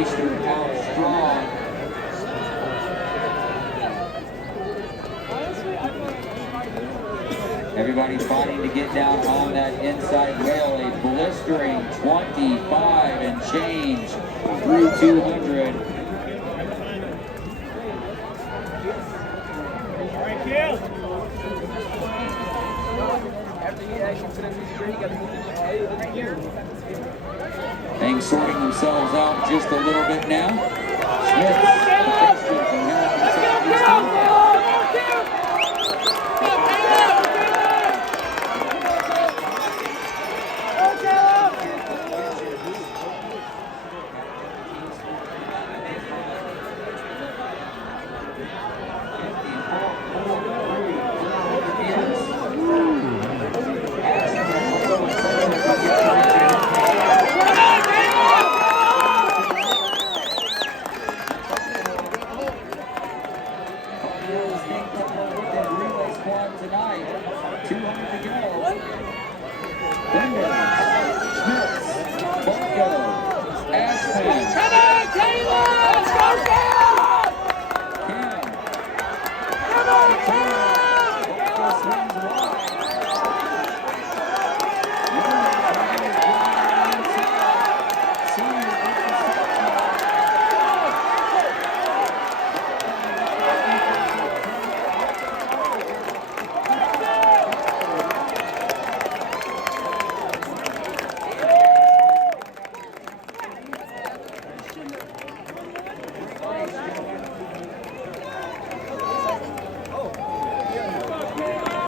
Eastern out strong. Everybody fighting to get down on that inside rail. A blistering 25 and change through 200. Things sorting themselves out just a little bit now. Smith